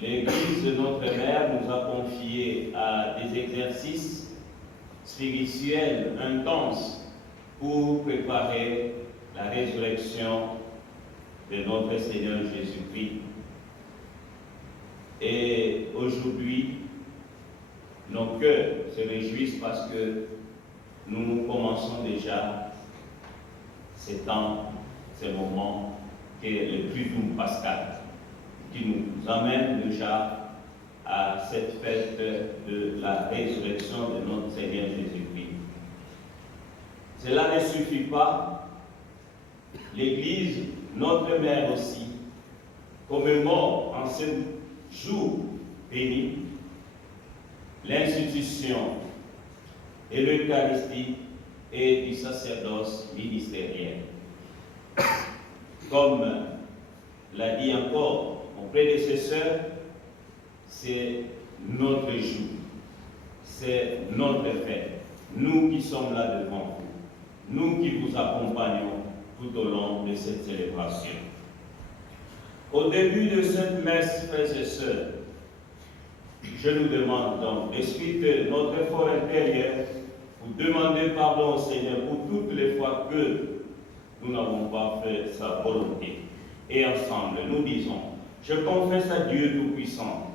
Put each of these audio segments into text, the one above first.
l'Église de notre Mère nous a confié à des exercices spirituels intenses pour préparer la résurrection de notre Seigneur Jésus-Christ. Et aujourd'hui, nos cœurs se réjouissent parce que nous commençons déjà ces temps, ces moments qui est le plus doux pascal, qui nous amène déjà à cette fête de la résurrection de notre Seigneur Jésus-Christ. Cela ne suffit pas. L'Église, notre Mère aussi, commémore en ce jour béni l'institution et l'Eucharistie et du sacerdoce ministériel. Comme l'a dit encore mon prédécesseur, c'est notre jour, c'est notre fête. Nous qui sommes là devant vous, nous qui vous accompagnons tout au long de cette célébration. Au début de cette messe, frères et sœurs, je nous demande donc d'expliquer notre effort intérieur pour demander pardon au Seigneur pour toutes les fois que nous n'avons pas fait sa volonté. Et ensemble, nous disons, je confesse à Dieu Tout-Puissant.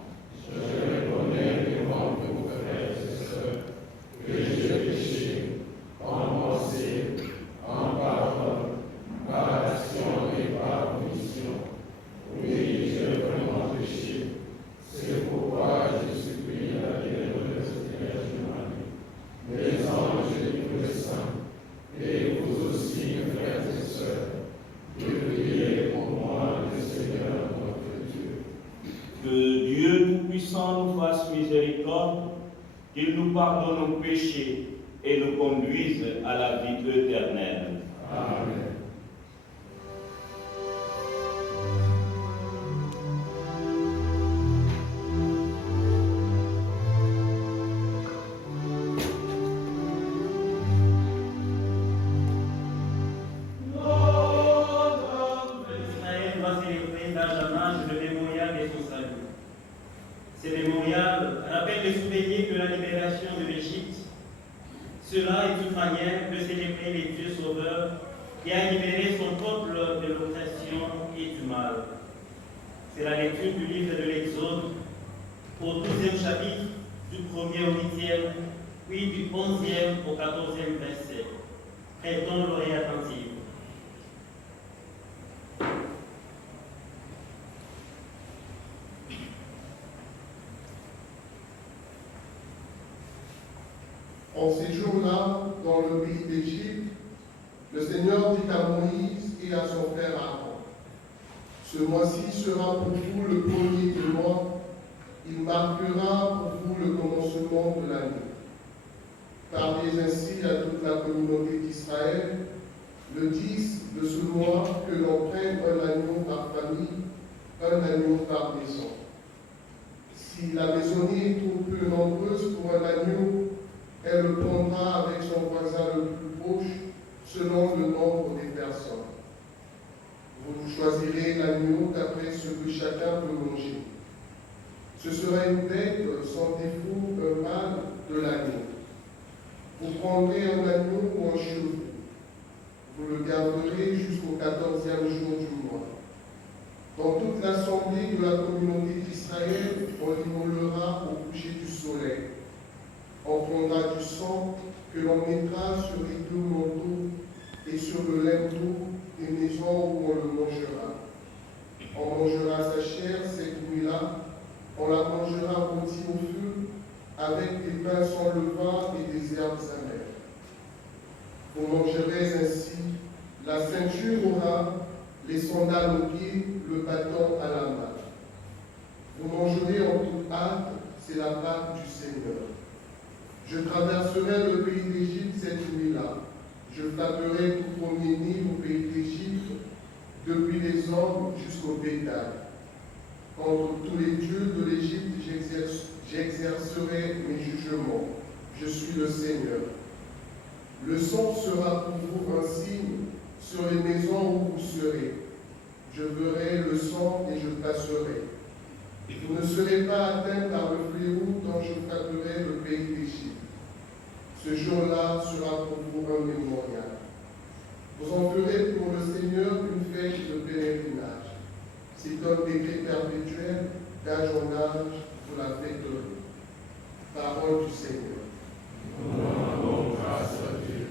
Je reconnais devant vous, frères et sœurs, que j'ai péché en pensée, en parole, par action et par omission. Oui, j'ai vraiment péché. C'est pourquoi je supplie la bienheureuse Vierge Marie, les anges et tous les saints, et vous aussi, frères et sœurs, de prier pour moi, le Seigneur notre Dieu. Que Dieu Tout-Puissant nous fasse miséricorde, qu'il nous pardonne nos péchés et nous conduise à la vie éternelle. Amen. Ce mémorial rappelle le souvenir de la libération de l'Égypte. Cela est une manière de célébrer les Dieu Sauveur qui a libéré son peuple de l'oppression et du mal. C'est la lecture du livre de l'Exode au 12e chapitre, du 1er au 8e, puis du 11e au 14e verset. Prêtons l'oreille attentive. En ces jours-là, dans le pays d'Égypte, le Seigneur dit à Moïse et à son frère Aaron, « Ce mois-ci sera pour vous le premier du mois, il marquera pour vous le commencement de l'année. Parlez ainsi à toute la communauté d'Israël, le 10 de ce mois, que l'on prenne un agneau par famille, un agneau par maison. Si la maisonnée est trop peu nombreuse pour un agneau, elle le prendra avec son voisin le plus proche, selon le nombre des personnes. Vous choisirez l'agneau d'après ce que chacun peut manger. Ce sera une bête sans défaut, un mâle de l'agneau. Vous prendrez un agneau ou un chevreau. Vous le garderez jusqu'au 14e jour du mois. Dans toute l'assemblée de la communauté d'Israël, on l'immolera au coucher du soleil. On prendra du sang que l'on mettra sur les deux manteaux et sur le linteau des maisons où on le mangera. On mangera sa chair cette nuit-là, on la mangera rôtie au feu avec des pains sans levain et des herbes amères. Vous mangerez ainsi la ceinture au ras, les sandales aux pieds, le bâton à la main. Vous mangerez en toute hâte, c'est la Pâque du Seigneur. Je traverserai le pays d'Égypte cette nuit-là. Je flatterai tout premier-né au pays d'Égypte, depuis les hommes jusqu'au bétail. Contre tous les dieux de l'Égypte, j'exercerai mes jugements. Je suis le Seigneur. Le sang sera pour vous un signe sur les maisons où vous serez. Je verrai le sang et je passerai. Vous ne serez pas atteints par le fléau quand je frapperai le pays d'Égypte. Ce jour-là sera pour vous un mémorial. Vous en ferez pour le Seigneur une fête de pèlerinage. C'est un décret perpétuel d'âge en âge, vous la fêterez. Parole du Seigneur. Rendons grâce à Dieu.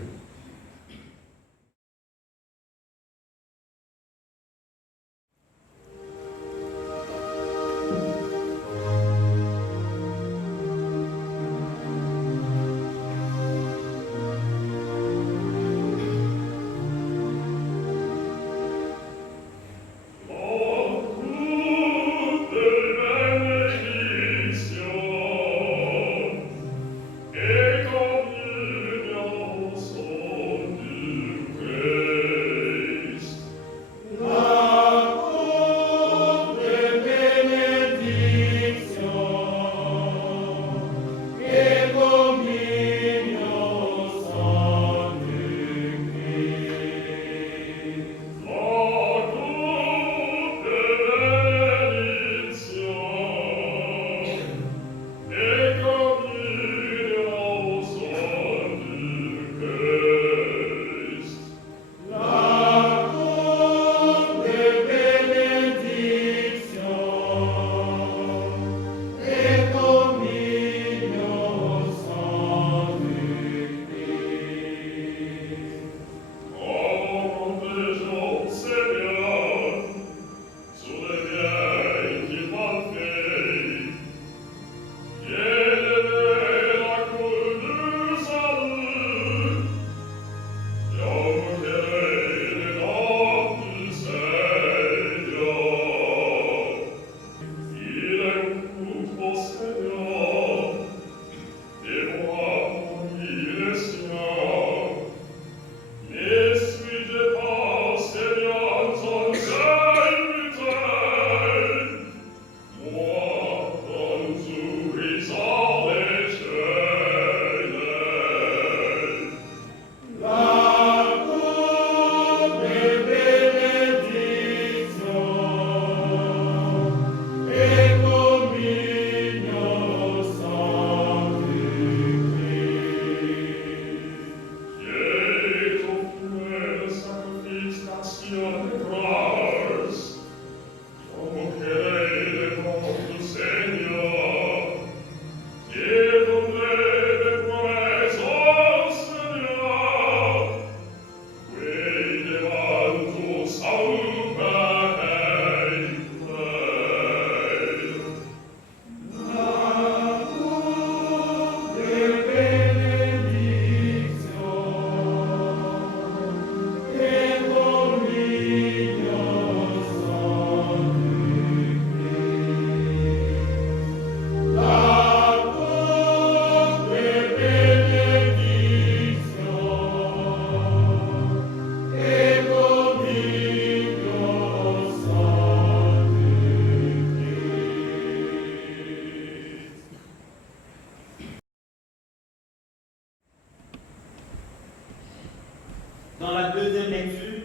Dans la deuxième lecture,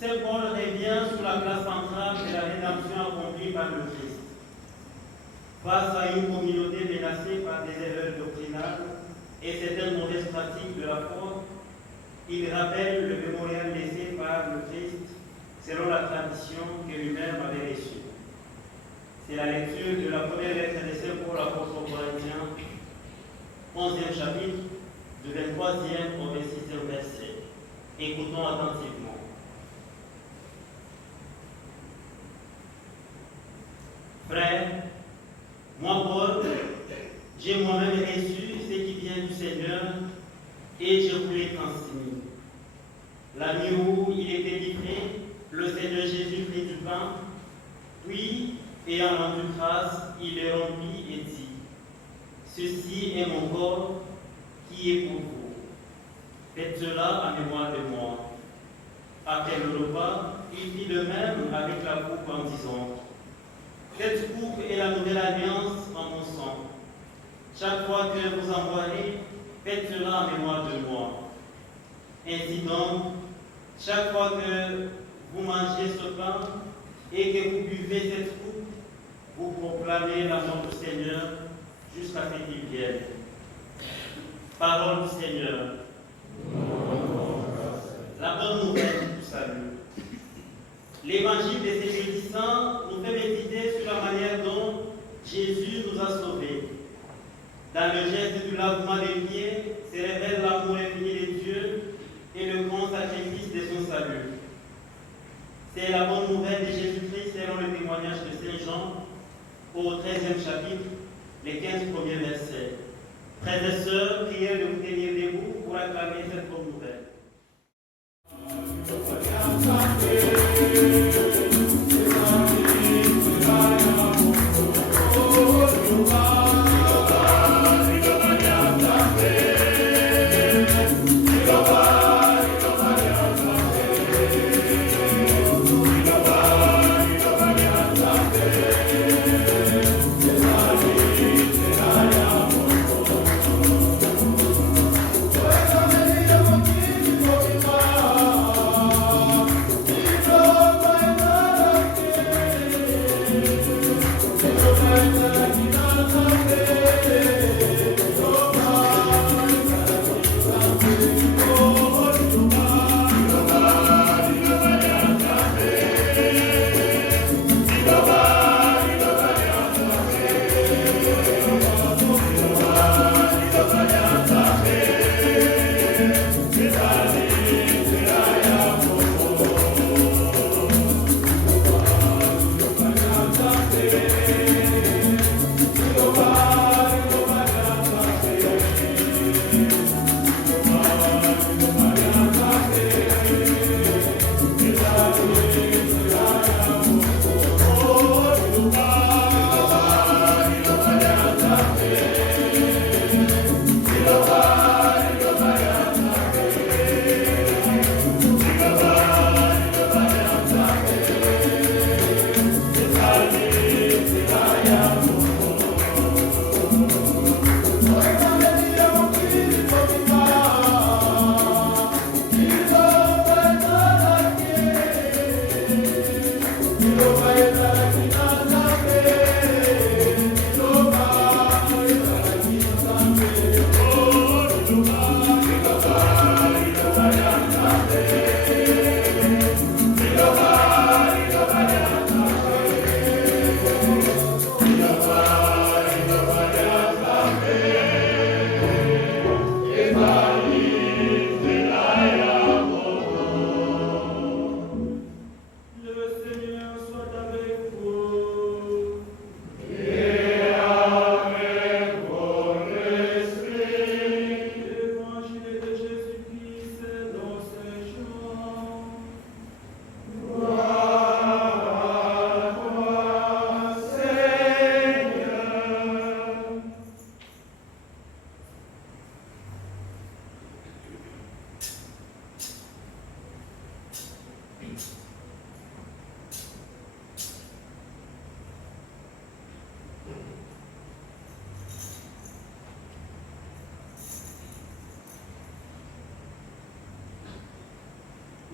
Saint Paul revient sur la place centrale de la rédemption accomplie par le Christ. Face à une communauté menacée par des erreurs doctrinales et certaines mauvaises pratiques de la foi, il rappelle le mémorial laissé par le Christ selon la tradition que lui-même avait reçue. C'est la lecture de la première lettre de Saint Paul apôtre aux Corinthiens, 11e chapitre, du 23e au 26e verset. Écoutons attentivement. Frères, moi Paul, j'ai moi-même reçu ce qui vient du Seigneur et je vous l'ai transmis. La nuit où il était livré, le Seigneur Jésus prit du pain, puis, ayant rendu grâce, il le rompit et dit, ceci est mon corps qui est pour vous. Faites cela à mémoire de moi. Après le repas, il fit de même avec la coupe en disant, cette coupe est la nouvelle alliance en mon sang. Chaque fois que vous en boirez, faites cela en mémoire de moi. Ainsi donc, chaque fois que vous mangez ce pain et que vous buvez cette coupe, vous proclamez la mort du Seigneur jusqu'à ce qu'il vienne. Parole du Seigneur. La bonne nouvelle du salut. L'évangile de ce jeudi saint nous fait méditer sur la manière dont Jésus nous a sauvés. Dans le geste du lavement des pieds se révèle l'amour infini de Dieu et le grand sacrifice de son salut. C'est la bonne nouvelle de Jésus-Christ selon le témoignage de Saint Jean au 13e chapitre, les 15 premiers versets. Frères et sœurs, priez de vous tenir debout pour acclamer cette bonne nouvelle.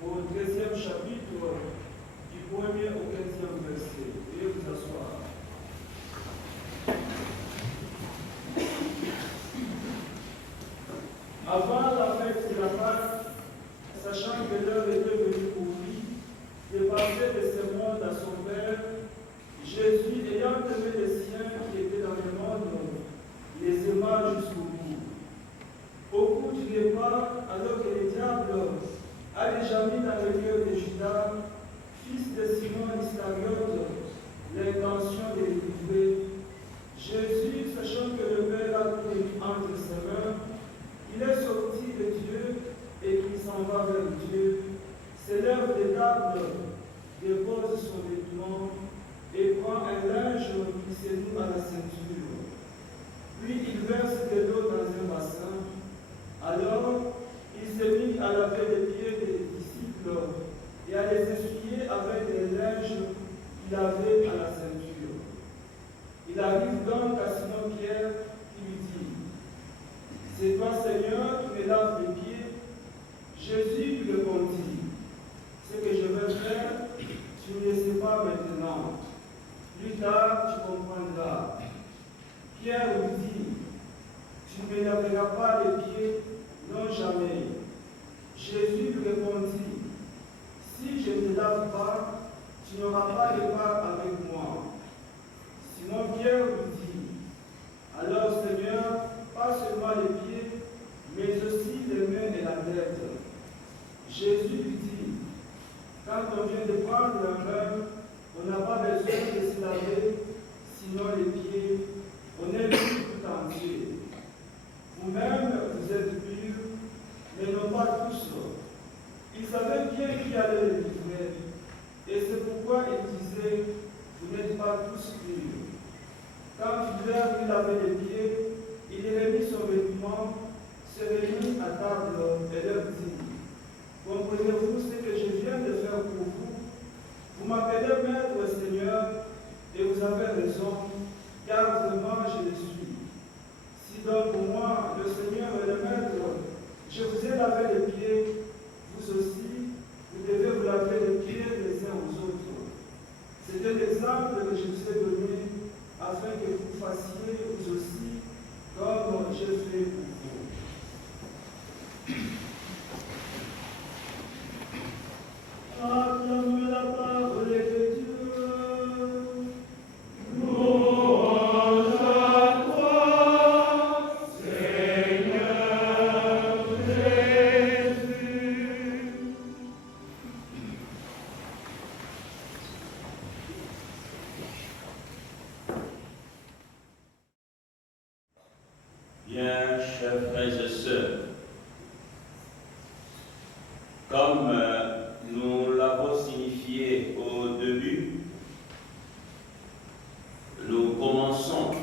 Au 13e chapitre, du 1er au 15e verset. Veuillez vous asseoir. Avant la fête de la Pâque, sachant que l'heure était venue pour lui de passer de ce monde à son Père, Jésus, ayant aimé les siens qui étaient dans le monde, les aima jusqu'au bout. Au cours du repas, alors que le diable a déjà mis dans le cœur de Judas, fils de Simon l'Iscariote, l'intention de l'épouser, Jésus, sachant que le Père a tout mis entre ses mains, il est sorti de Dieu et qu'il s'en va vers Dieu, s'élève de table, dépose son vêtement et prend un linge qui se noue à la ceinture. Puis il verse de l'eau dans un bassin. Alors, il s'est mis à laver les pieds des disciples et à les essuyer avec des linges Quand on vient de prendre la main, on n'a pas besoin de se laver, sinon les pieds, on est pur tout entier. Vous-même, vous êtes purs, mais non pas tous. Ils savaient bien qui allait les livrer, et c'est pourquoi ils disaient, vous n'êtes pas tous purs. Quand Pierre lui lavait les pieds, il remit son vêtement, se remit à table et leur dit, comprenez-vous ce que je viens de faire pour vous? Vous m'appelez Maître Seigneur, et vous avez raison, car vraiment je le suis. Si donc pour moi, le Seigneur est le Maître, je vous ai lavé les pieds, vous aussi, vous devez vous laver les pieds les uns aux autres. C'est un exemple que je vous ai donné, afin que vous fassiez vous aussi comme je fais pour vous. Acclamez la parole de Dieu. Louange à toi, Seigneur Jésus. Bien, chers frères et sœurs, comme nous l'avons signifié au début, nous commençons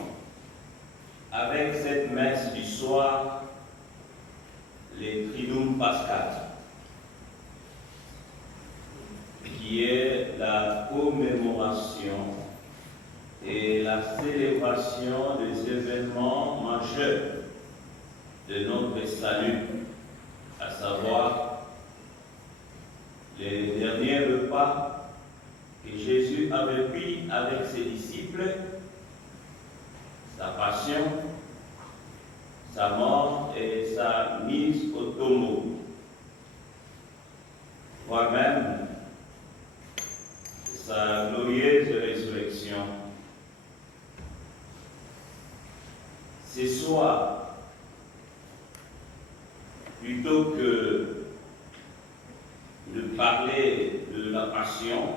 avec cette messe du soir, les Triduum Pascal, qui est la commémoration et la célébration des événements majeurs de notre salut, à savoir les derniers repas que Jésus avait pris avec ses disciples, sa passion, sa mort et sa mise au tombeau, voire même sa glorieuse résurrection. Ce soir, plutôt que de parler de la passion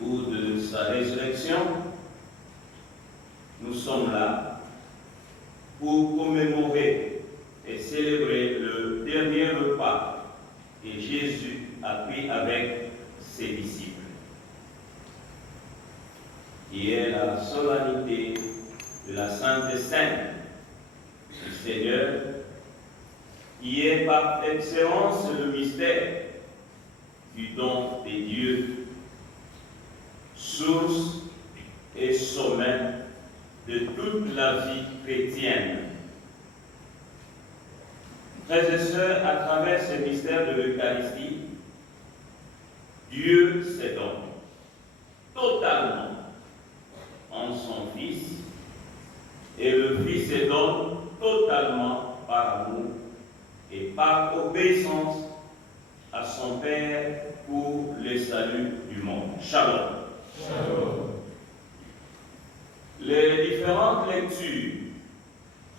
ou de sa résurrection, nous sommes là pour commémorer et célébrer le dernier repas que Jésus a pris avec ses disciples, qui est la solennité de la Sainte Seine du Seigneur, qui est par excellence le mystère du don des dieux, source et sommet de toute la vie chrétienne. Frères et sœurs, à travers ce mystère de l'Eucharistie, Dieu s'est donné totalement en son Fils, et le Fils se donne totalement par amour et par obéissance à son Père pour le salut du monde. Shalom. Shalom. Les différentes lectures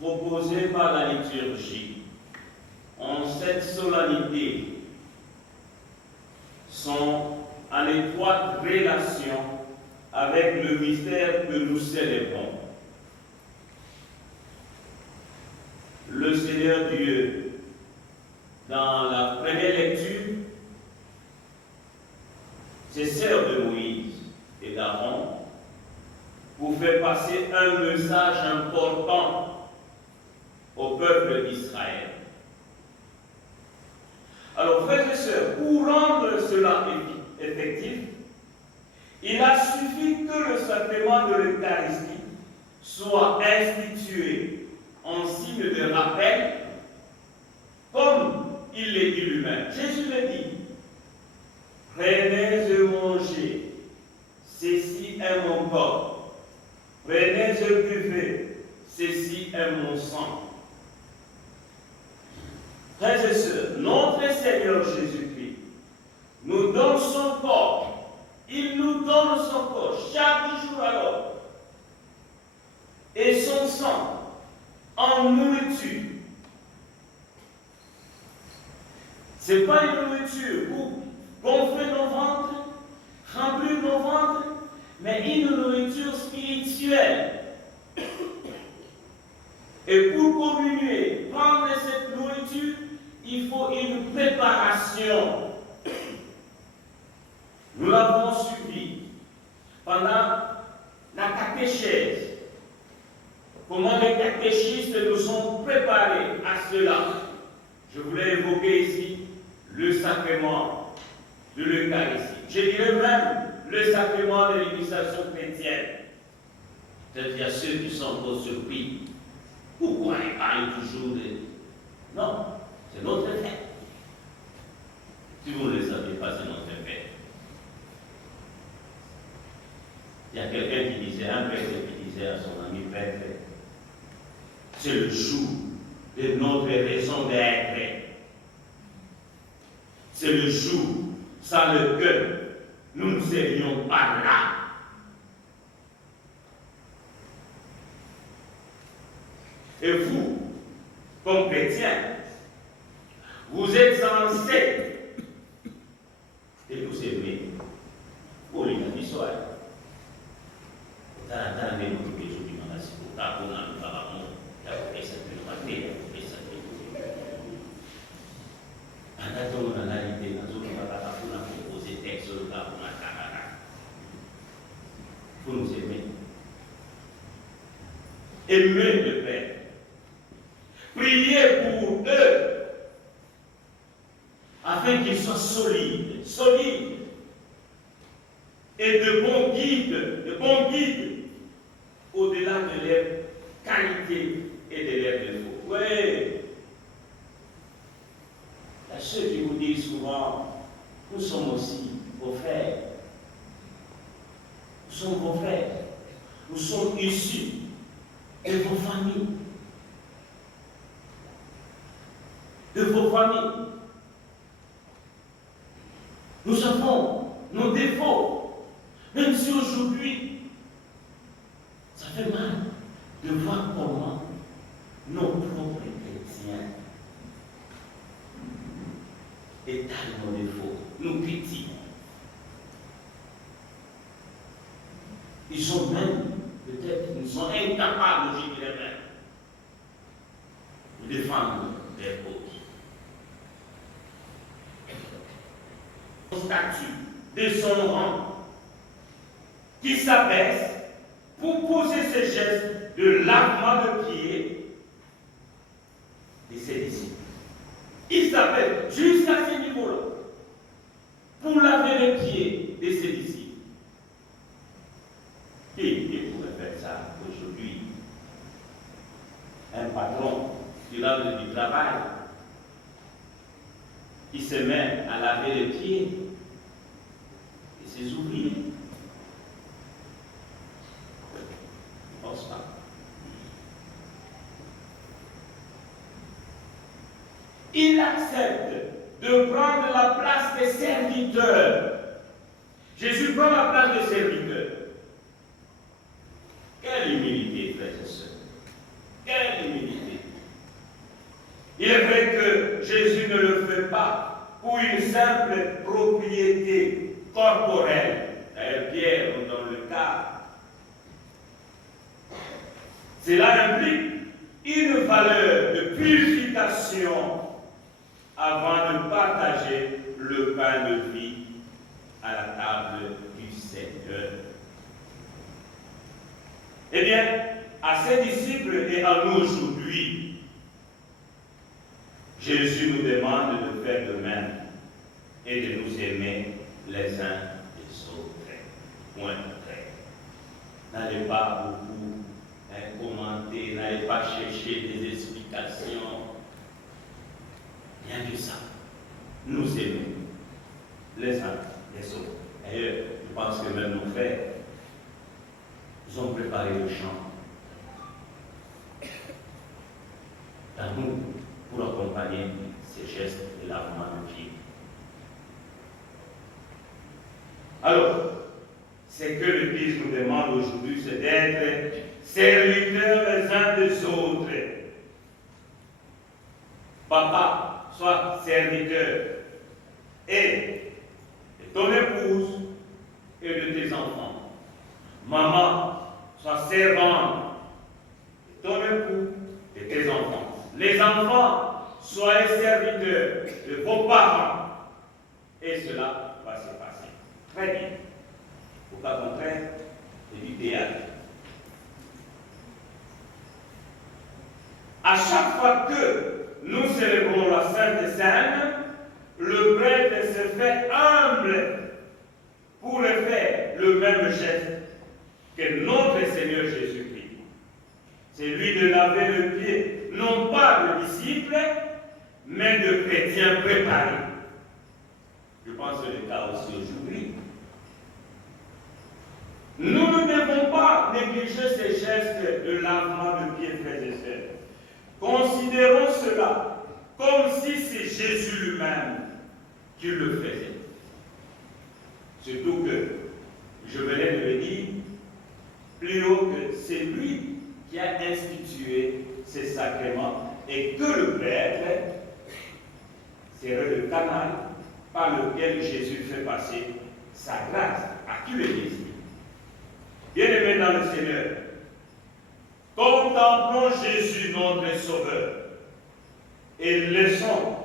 proposées par la liturgie en cette solennité sont en étroite relation avec le mystère que nous célébrons. Le Seigneur Dieu, dans la première lecture, se sert de Moïse et d'Aaron pour faire passer un message important au peuple d'Israël. Alors, frères et sœurs, pour rendre cela effectif, il a suffi que le sacrement de l'Eucharistie soit institué en signe de rappel, comme il l'a dit lui-même. Jésus le dit, prenez et mangez, ceci est mon corps. Prenez et buvez, ceci est mon sang. Frères et sœurs, notre Seigneur Jésus-Christ nous donne son corps. Il nous donne son corps chaque jour alors. Et son sang en nourriture. Ce n'est pas une nourriture pour gonfler nos ventres, remplir nos ventres, mais une nourriture spirituelle. Et pour communier, prendre cette nourriture, il faut une préparation. Nous l'avons suivi pendant la catéchèse. Comment les catéchistes nous ont préparés à cela. Je voulais évoquer ici le sacrement de l'Eucharistie. Je dirais même le sacrement de l'initiation chrétienne. Peut-être qu'il y a ceux qui sont encore surpris. Pourquoi ils parlent toujours de... Non, c'est notre fête. Si vous ne le savez pas, c'est notre fête. Il y a quelqu'un qui disait, un prêtre qui disait à son ami prêtre, c'est le jour de notre raison d'être. C'est le jour sans lequel nous ne serions pas là. Et vous, comme chrétiens, vous êtes censés et vous aimer pour les soir. Pour nous aimer. Aimer le Père. Priez pour eux afin qu'ils soient solides et de bons guides au-delà de leur qualité et de leur défaut. Oui. Il y a ceux qui vous disent souvent, nous sommes aussi vos frères. Nous sommes vos frères. Nous sommes issus de vos familles. De vos familles. Nous avons nos défauts. Même si aujourd'hui, ça fait mal de voir comment nos propres chrétiens étalent nos défauts, nous critiquent. Ils sont même, peut-être, ils sont incapables, je dirais même, de défendre leur cause. Son statut, de son rang, qui s'abaisse pour poser ce geste de lavement de pied de ses disciples. Il s'appelle jusqu'à ce niveau-là pour laver les pieds de ses disciples. Qui pourrait faire ça aujourd'hui? Un patron qui lave du travail, qui se met à laver les pieds de ses ouvriers. Je ne pense pas. Il accepte de prendre la place des serviteurs. Jésus prend la place des serviteurs. Quelle humilité, frères et sœurs. Quelle humilité. Il est vrai que Jésus ne le fait pas pour une simple propriété corporelle. D'ailleurs, Pierre, dans le cas, cela implique une valeur de purification avant de partager le pain de vie à la table du Seigneur. Eh bien, à ses disciples et à nous aujourd'hui, Jésus nous demande de faire de même et de nous aimer les uns les autres. Point. N'allez pas beaucoup commenter, n'allez pas chercher des explications. Rien que ça. Nous aimons les uns les autres. D'ailleurs, je pense que même nos frères, ils ont préparé le chant dans nous pour accompagner ces gestes de lavement de pied. Alors, ce que l'Église nous demande aujourd'hui, c'est d'être serviteurs les uns des autres. Papa, sois serviteur et de ton épouse et de tes enfants. Maman, sois servante de ton époux et de tes enfants. Les enfants, soyez serviteurs de vos parents. Et cela va se passer. Très bien. Au cas contraire, c'est du théâtre. À chaque fois que nous célébrons la Sainte Seine, le prêtre se fait humble pour faire le même geste que notre Seigneur Jésus-Christ. C'est lui de laver le pied, non pas de disciples, mais de chrétiens préparés. Je pense que c'est le cas aussi aujourd'hui. Nous ne devons pas négliger ces gestes de lavement de pieds, frères et sœurs. Considérons cela comme si c'est Jésus lui-même qui le faisait. Surtout que, je venais de le dire, plus haut que c'est lui qui a institué ces sacrements et que le prêtre serait le canal par lequel Jésus fait passer sa grâce à qui le désire. Bien-aimés dans le Seigneur, contemplons Jésus notre Sauveur et laissons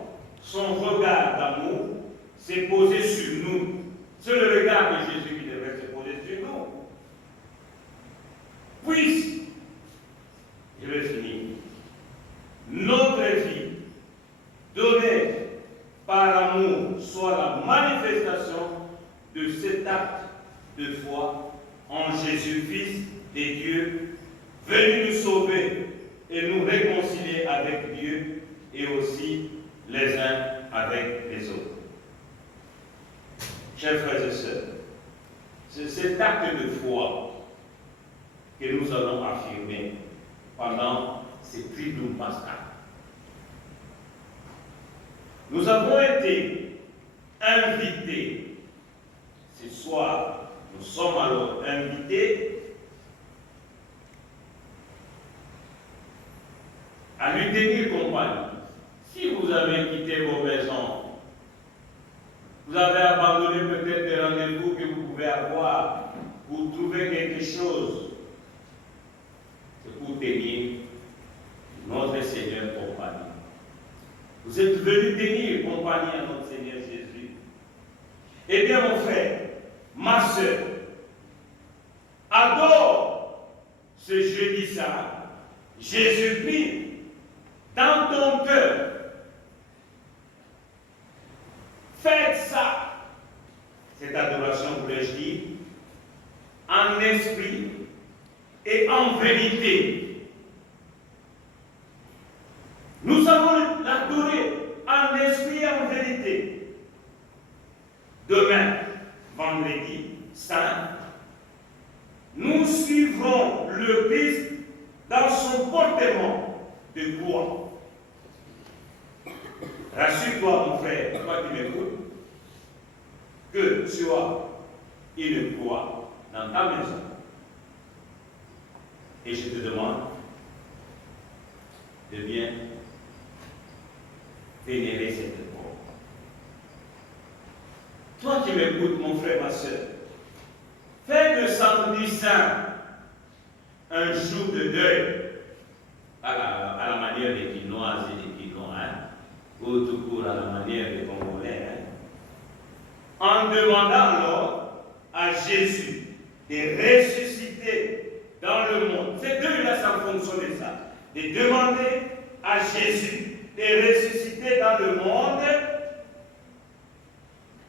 son regard d'amour se poser sur nous. C'est le regard de Jésus qui devrait se poser sur nous. Puisse, je vais finir, notre vie donnée par amour soit la manifestation de cet acte de foi en Jésus, Fils de Dieu, venu nous sauver et nous réconcilier avec Dieu et aussi les uns avec les autres. Chers frères et sœurs, c'est cet acte de foi que nous allons affirmer pendant ces triduum pascal. Nous avons été invités, ce soir, nous sommes alors invités à lui tenir compagnie. Si vous avez quitté vos maisons, vous avez abandonné peut-être des rendez-vous que vous pouvez avoir pour trouver quelque chose, c'est pour tenir notre Seigneur compagnie. Vous êtes venus tenir compagnie à notre Seigneur Jésus. Eh bien, mon frère, ma soeur, adore ce jeudi saint, Jésus-Christ, dans ton cœur. Faites ça, cette adoration, voulais-je dire, en esprit et en vérité. Nous allons l'adorer en esprit et en vérité. Demain, vendredi saint, nous suivrons le Christ dans son portement de croix. Rassure-toi, mon frère, toi qui m'écoutes, que tu as une croix dans ta maison. Et je te demande de bien vénérer cette croix. Toi qui m'écoutes, mon frère, ma soeur, fais le samedi saint un jour de deuil à la manière des Quinoises et des Quinois, ou tout court à la manière des Congolais, en demandant alors à Jésus de ressusciter dans le monde. C'est deux-là, ça fonctionne ça. De demander à Jésus de ressusciter dans le monde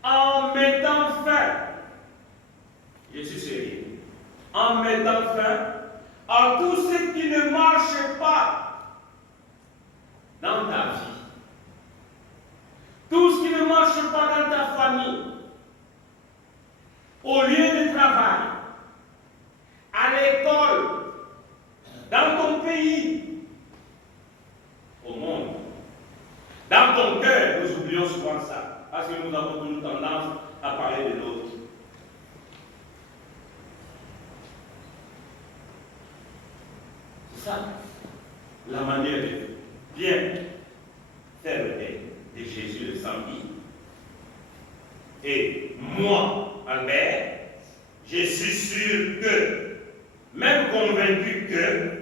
en mettant fin, je suis sérieux, en mettant fin à tout ce qui ne marche pas dans ta vie. Tout ce qui ne marche pas dans ta famille, au lieu de travail, à l'école, dans ton pays, au monde, dans ton cœur, nous oublions souvent ça, parce que nous avons toujours tendance à parler de l'autre. C'est ça, la manière de bien faire le deuil de samedi. Et moi, Albert, je suis sûr que, même convaincu que,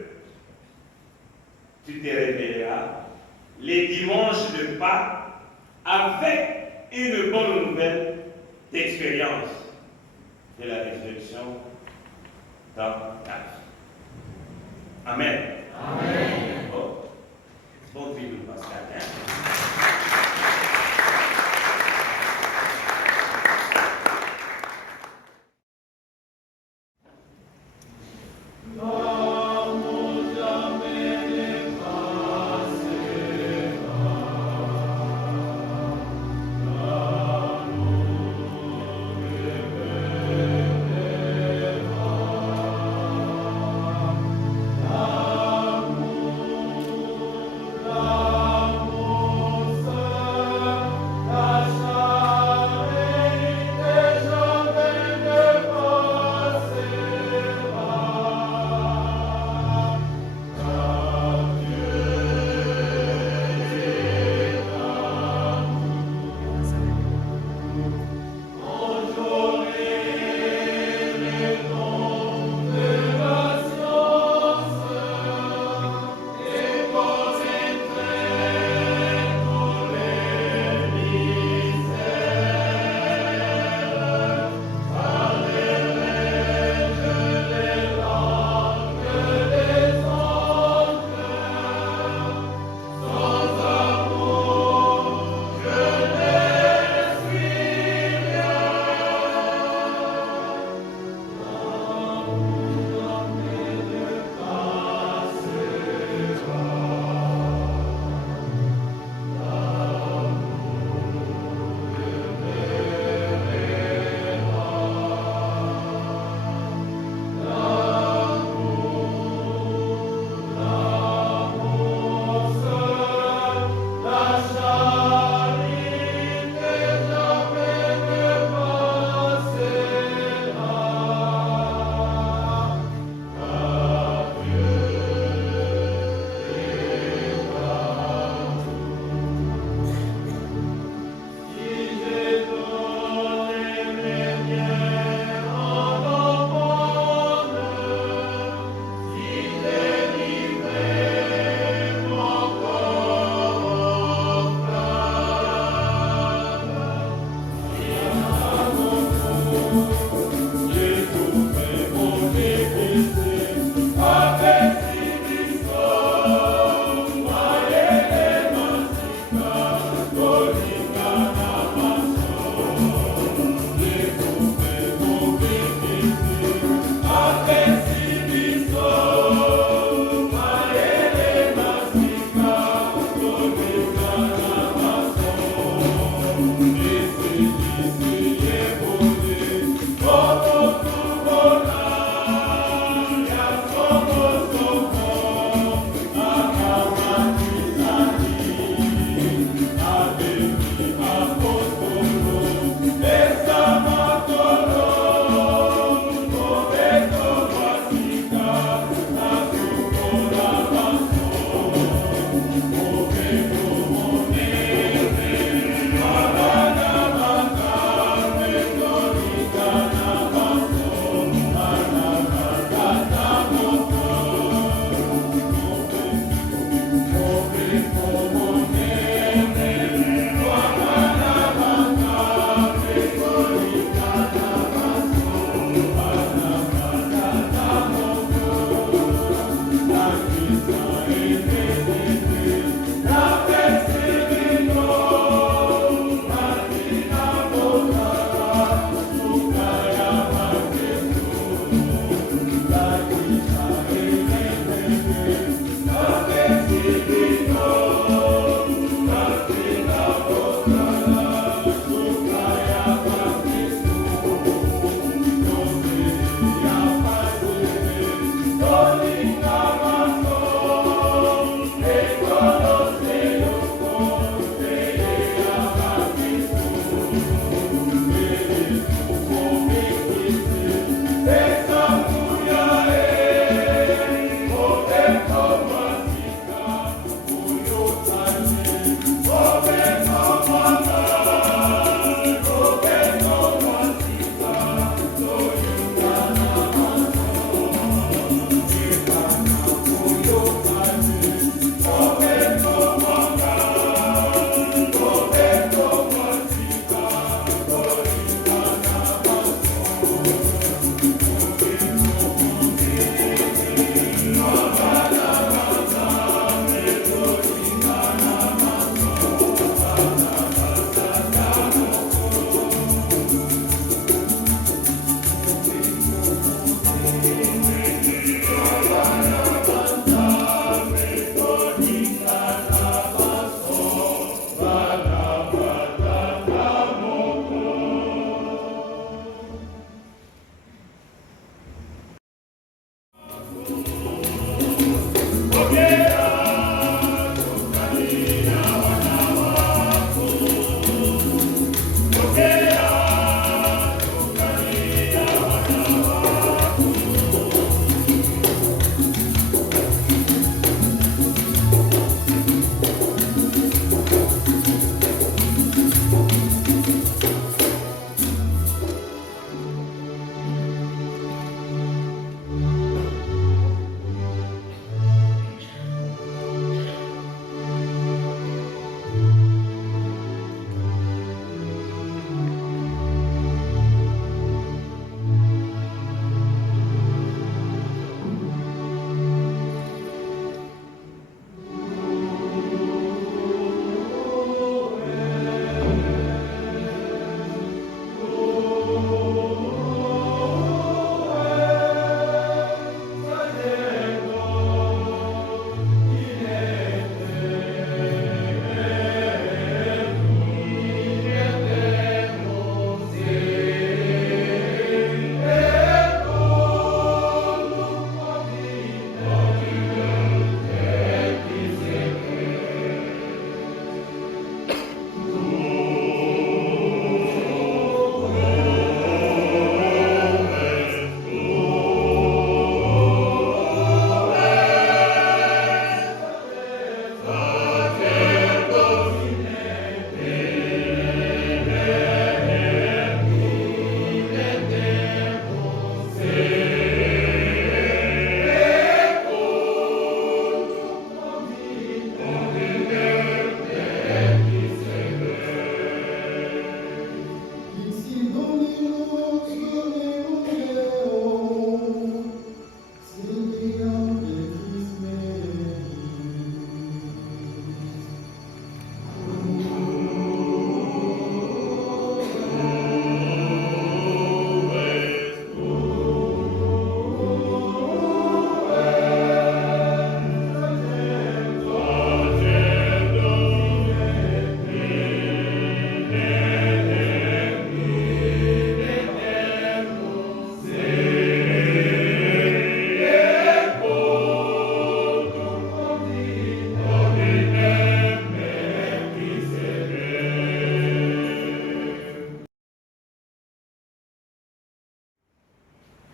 tu te réveilleras les dimanches de Pâques avec une bonne nouvelle d'expérience de la résurrection dans ta vie. Amen. Amen. Bon tribune, Pascal. L'amour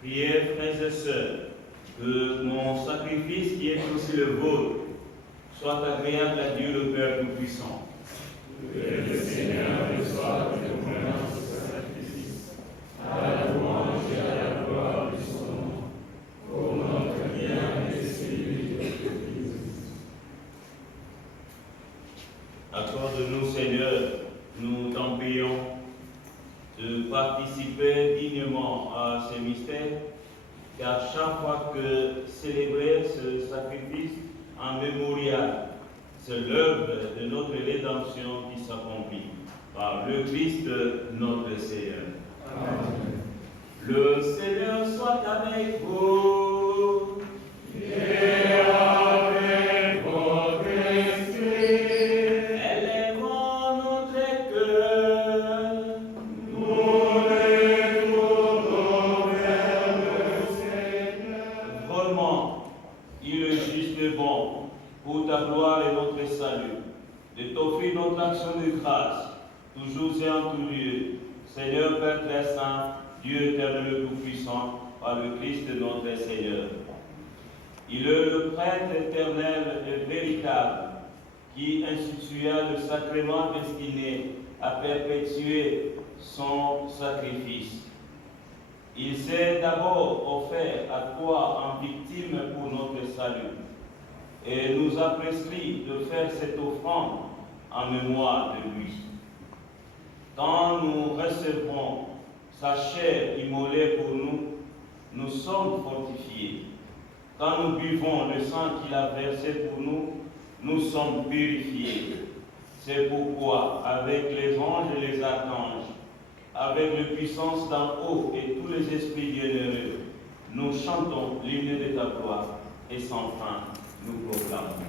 Priez, frères et sœurs, que mon sacrifice qui est aussi le vôtre soit agréable à Dieu le Père Tout-Puissant. Que le Seigneur reçoive de témoignage ce sacrifice, à la louange et à la gloire de son nom, pour notre bien et celui de l'Église. Accorde-nous, Seigneur, nous t'en prions, de participer dignement à ces mystères, car chaque fois que célébrer ce sacrifice en mémorial, c'est l'œuvre de notre rédemption qui s'accomplit par le Christ notre Seigneur. Amen. Le Seigneur soit avec vous. Et avec votre esprit, Élevons notre cœur. nous les tournons vers le Seigneur. Vraiment, il est juste et bon, pour ta gloire et notre salut, de t'offrir notre action de grâce, toujours et en tout lieu, Seigneur Père très saint, Dieu éternel et tout-puissant, par le Christ notre Seigneur. Il est le prêtre éternel et véritable, qui institua le sacrement destiné à perpétuer son sacrifice. Il s'est d'abord offert à toi en victime pour notre salut, et nous a prescrit de faire cette offrande en mémoire de lui. Quand nous recevrons sa chair immolée pour nous, nous sommes fortifiés. Quand nous buvons le sang qu'il a versé pour nous, nous sommes purifiés. C'est pourquoi, avec les anges et les archanges, avec la puissance d'en haut et tous les esprits bienheureux, nous chantons l'hymne de ta gloire et sans fin nous proclamons.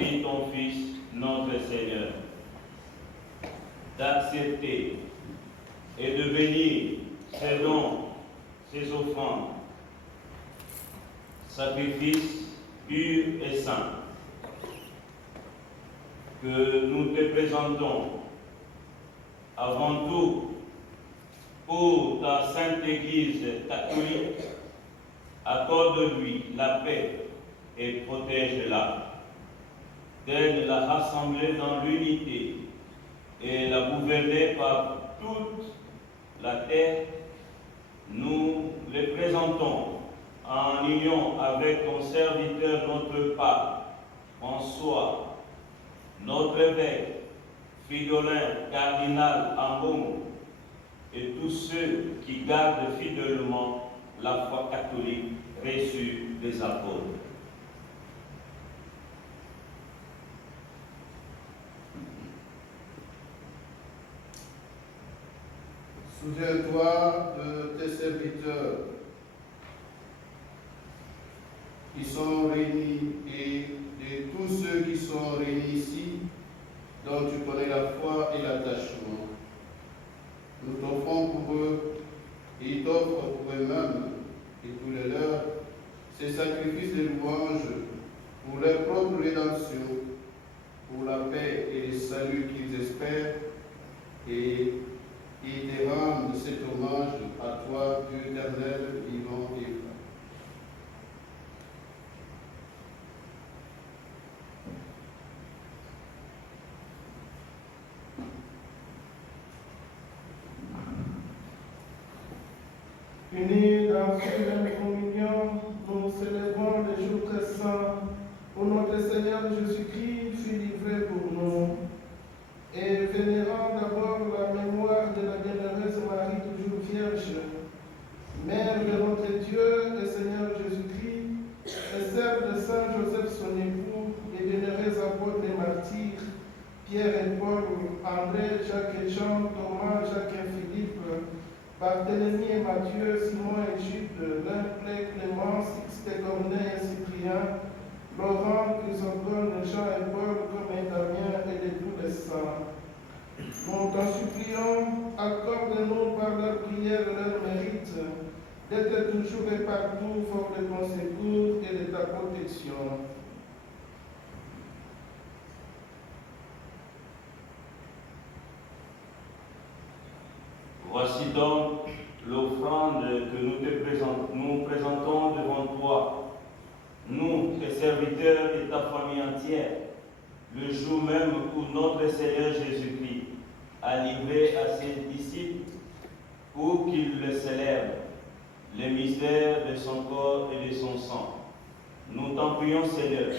Jésus-Christ, ton Fils, notre Seigneur, d'accepter et de bénir ces dons, ces offrandes, sacrifices purs et saints, que nous te présentons avant tout pour ta sainte Église catholique. Accorde-lui la paix et protège-la. D'aide la rassembler dans l'unité et la gouverner par toute la terre. Nous les présentons en union avec ton serviteur, notre pape François, notre évêque Fridolin, cardinal Ambon, et tous ceux qui gardent fidèlement la foi catholique reçue des apôtres. Souviens-toi de tes serviteurs qui sont réunis et de tous ceux qui sont réunis ici, dont tu connais la foi et l'attachement. Nous t'offrons pour eux et ils t'offrent pour eux-mêmes et pour les leurs ces sacrifices de louange pour leur propre rédemption, pour la paix et le salut qu'ils espèrent, et ils te rendent cet hommage à toi, Dieu éternel, vivant et vrai. Unis dans une même communion, nous célébrons les jours très saints où notre Seigneur Jésus-Christ fut livré pour nous. Et vénérant d'abord la mémoire de la bienheureuse Marie, toujours vierge, Mère de notre Dieu et Seigneur Jésus-Christ, et sœur de Saint Joseph son époux, les bienheureux apôtres et martyrs, Pierre et Paul, André, Jacques et Jean, Thomas, Jacques et Philippe, Barthélemy et Matthieu, Simon et Jude, Limplé, Clément, Sixte, Corneille et Cyprien, Laurent, Chrysogone, Jean et Paul, comme et Damien et de tous les saints. Nous t'en supplions, accorde-nous par leur prière leur mérite, d'être toujours et partout fort de ton secours et de ta protection. Voici donc l'offrande que nous présentons devant toi, nous, tes serviteurs et ta famille entière, le jour même où notre Seigneur Jésus-Christ a livré à ses disciples pour qu'ils le célèbrent, les mystères de son corps et de son sang. Nous t'en prions, Seigneur,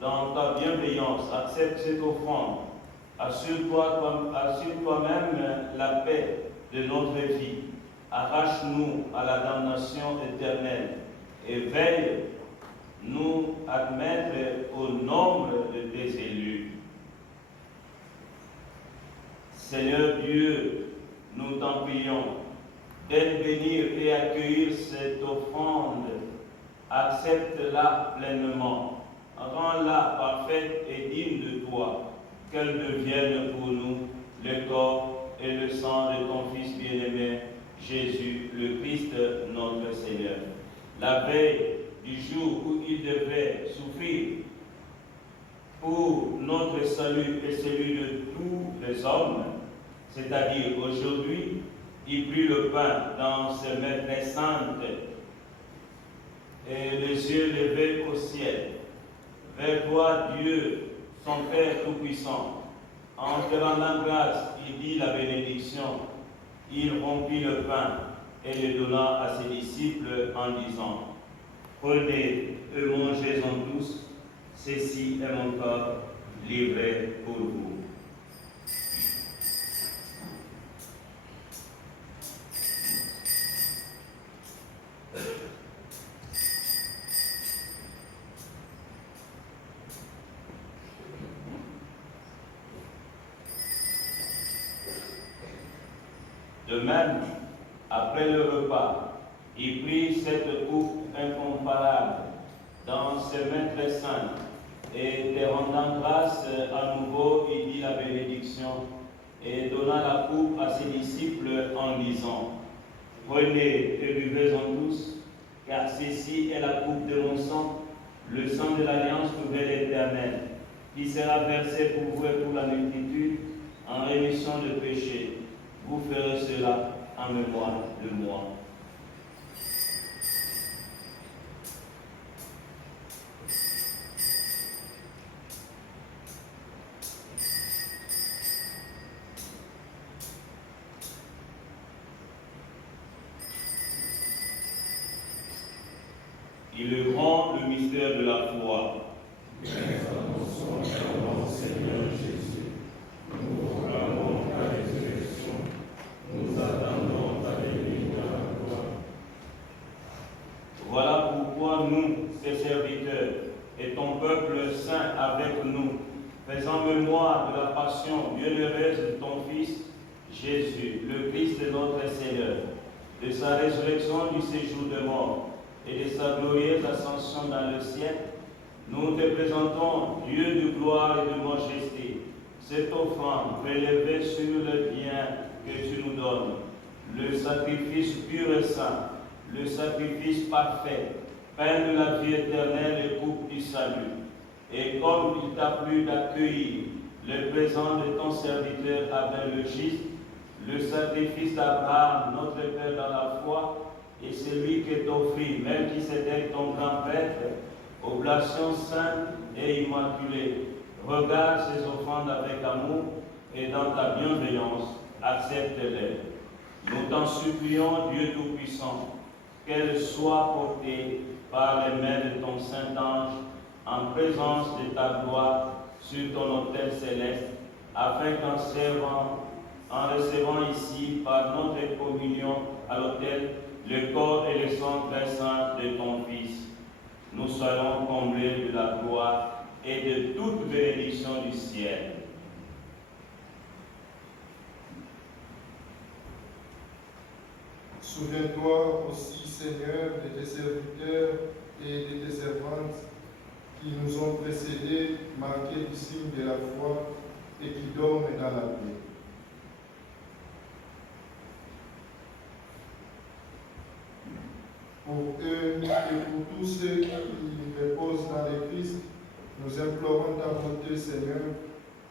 dans ta bienveillance, accepte cette offrande, assure toi-même la paix de notre vie, arrache-nous à la damnation éternelle et veille nous admettre au nombre de tes élus. Seigneur Dieu, nous t'en prions, d'aide bénir et accueillir cette offrande, accepte-la pleinement, rends-la parfaite et digne de toi, qu'elle devienne pour nous le corps et le sang de ton Fils bien-aimé, Jésus, le Christ, notre Seigneur. La veille du jour où il devrait souffrir pour notre salut et celui de tous les hommes, c'est-à-dire aujourd'hui, il prit le pain dans ses mains très saintes et les yeux levés au ciel. Vers toi, Dieu, son Père Tout-Puissant, en te rendant grâce, il dit la bénédiction. Il rompit le pain et le donna à ses disciples en disant: prenez et mangez-en tous, ceci est mon corps livré pour vous. De même, après le repas, il prit cette coupe incomparable dans ses mains très saintes et te rendant grâce à nouveau, il dit la bénédiction et donna la coupe à ses disciples en disant, prenez et buvez-en tous, car ceci est la coupe de mon sang, le sang de l'alliance nouvelle éternelle, qui sera versé pour vous et pour la multitude en rémission de péchés. Vous ferez cela en mémoire de moi. Il est grand le mystère de la foi. Nous annonçons clairement, Seigneur Jésus. Nous proclamons ta résurrection. Nous attendons ta venue dans la gloire. Voilà pourquoi nous, tes serviteurs, et ton peuple saint avec nous, faisant mémoire de la passion bienheureuse de ton Fils, Jésus, le Christ de notre Seigneur, de sa résurrection du séjour de mort, et de sa glorieuse ascension dans le ciel, nous te présentons, Dieu de gloire et de majesté, cette offrande prélevée sur le bien que tu nous donnes, le sacrifice pur et saint, le sacrifice parfait, pain de la vie éternelle et coupe du salut. Et comme il t'a plu d'accueillir le présent de ton serviteur Abel le juste, le sacrifice d'Abraham, notre Père dans la foi, et celui que t'offrit Melchisédek, ton grand prêtre, oblation sainte et immaculée. Regarde ces offrandes avec amour et dans ta bienveillance, accepte-les. Nous t'en supplions, Dieu Tout-Puissant, qu'elles soient portées par les mains de ton Saint-Ange en présence de ta gloire sur ton autel céleste, afin en recevant ici par notre communion à l'autel, le corps et le sang très saint de ton Fils, nous soyons comblés de la gloire et de toute bénédiction du ciel. Souviens-toi aussi, Seigneur, de tes serviteurs et de tes servantes qui nous ont précédés, marqués du signe de la foi et qui dorment dans la paix. Pour eux et pour tous ceux qui reposent dans le Christ, nous implorons ta bonté, Seigneur,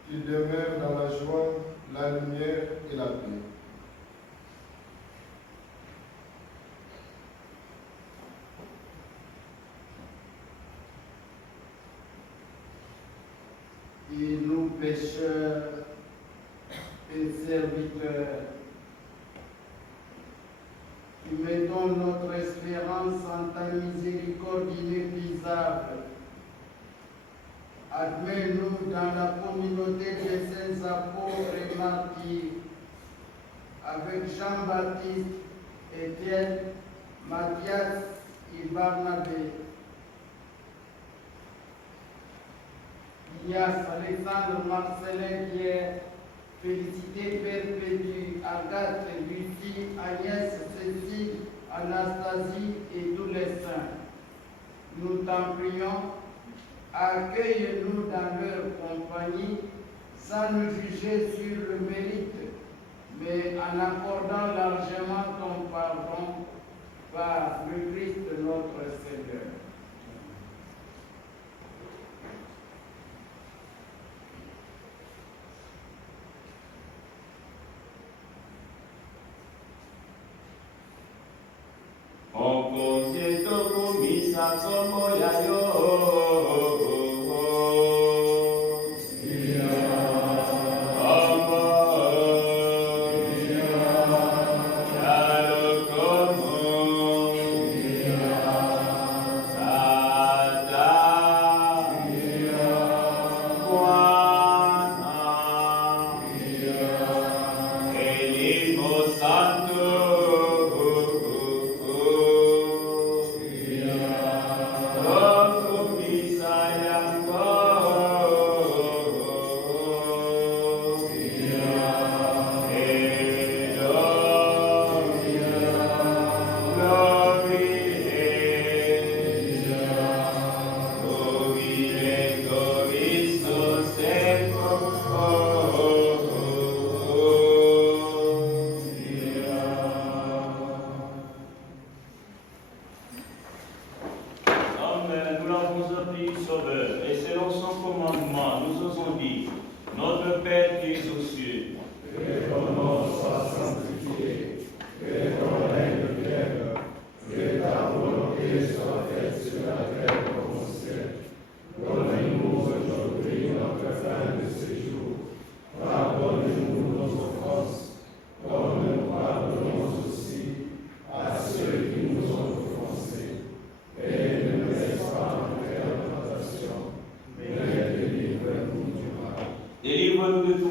qu'ils demeurent dans la joie, la lumière et la paix. Et nous, pécheurs et serviteurs, qui mettons notre espérance en ta miséricorde inépuisable, admets-nous dans la communauté des saints apôtres et martyrs, avec Jean-Baptiste, Étienne, Matthias et Barnabé, Ignace, Alexandre, Marcelin, Pierre, Félicité, Perpétue, Agathe, Lucie, Agnès, Cécile, Anastasie et tous les saints. Nous t'en prions, accueille-nous dans leur compagnie, sans nous juger sur le mérite, mais en accordant largement ton pardon par le Christ notre Seigneur. Okoseto kumisa somo ya yo. Go.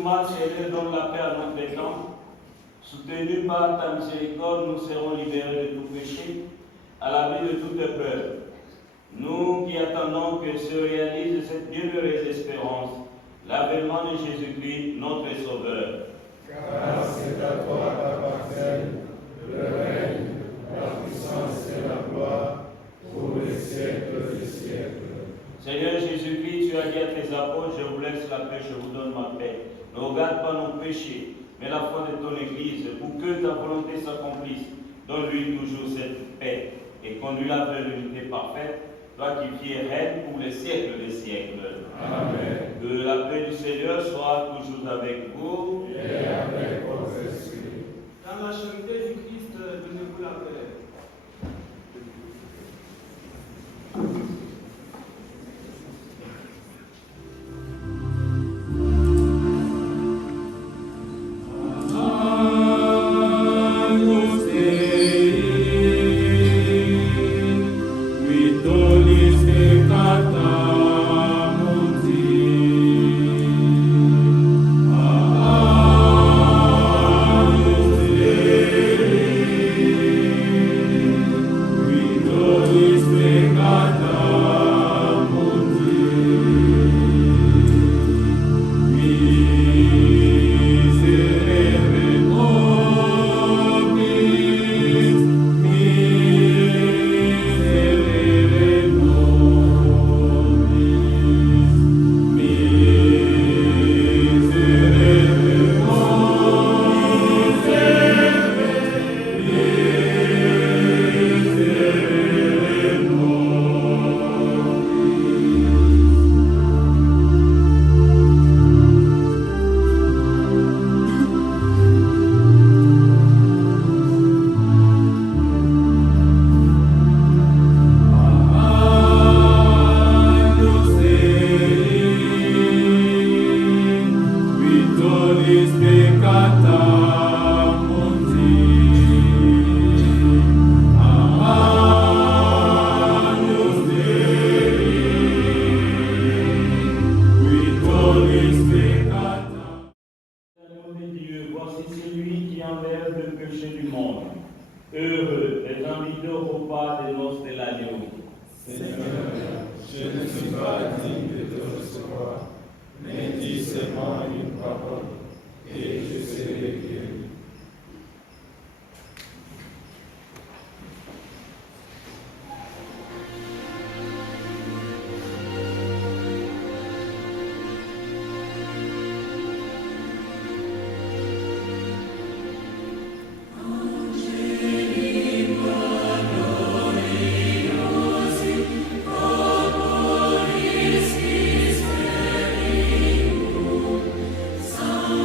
toi, Seigneur, donne la paix à notre temps. Soutenus par ta miséricorde, nous serons libérés de tout péché, à l'abri de toute peur. Nous qui attendons que se réalise cette bienheureuse espérance, l'avènement de Jésus-Christ, notre Sauveur. Car c'est à toi qu'appartiennent le règne, la puissance et la gloire pour les siècles des siècles. Seigneur Jésus-Christ, tu as dit à tes apôtres, je vous laisse la paix, je vous donne ma paix. Ne regarde pas nos péchés, mais la foi de ton Église, pour que ta volonté s'accomplisse. Donne-lui toujours cette paix et conduis-la vers l'unité parfaite, toi qui vis et règnes pour les siècles des siècles. Amen. Que la paix du Seigneur soit toujours avec vous. Et avec votre esprit. Dans la charité du Christ, donnez-vous la paix. Heureux les invités au repas des noces de l'agneau. Seigneur, je ne suis pas digne de te recevoir, mais dis seulement une parole, et je serai guéri. Some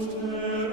Amen.